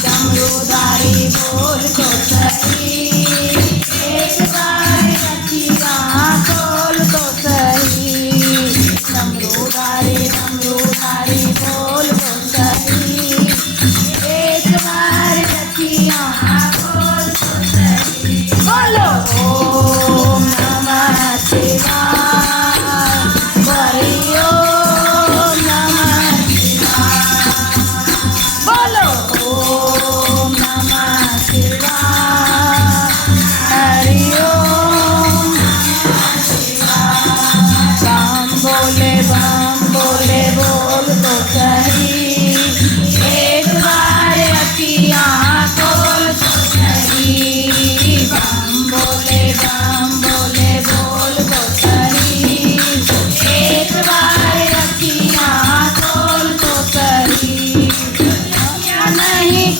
डमरूधारी बोल तो सही, एक बार अखियाँ खोल तो सही। डमरूधारी बोल तो सही, एक बार अखियाँ खोल तो सही। बोलो ओम नमः शिवाय, हरि ओम नमः शिवाय। बोलो ओम नमः शिवाय, हरि ओम नमः शिवाय। बम बोले बोल तो सही, एक बार अखियाँ खोल तो सही। बम बोले बोल तो सही, एक बार अखियाँ खोल तो सही। नहीं